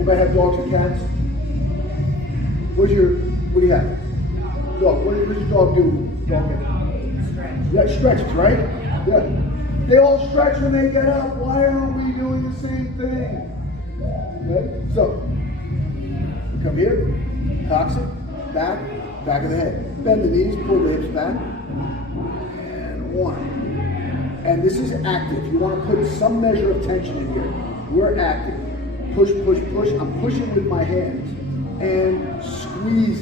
Anybody have dogs and cats? What do you have? Dog. What does your dog do? Stretch. Yeah, stretches, right? Yeah. They all stretch when they get up. Why aren't we doing the same thing? Okay? So, come here, cocks it, back of the head. Bend the knees, pull the hips back. And one. And this is active. You want to put some measure of tension in here. We're active. Push, push, push. I'm pushing with my hands. And squeeze it.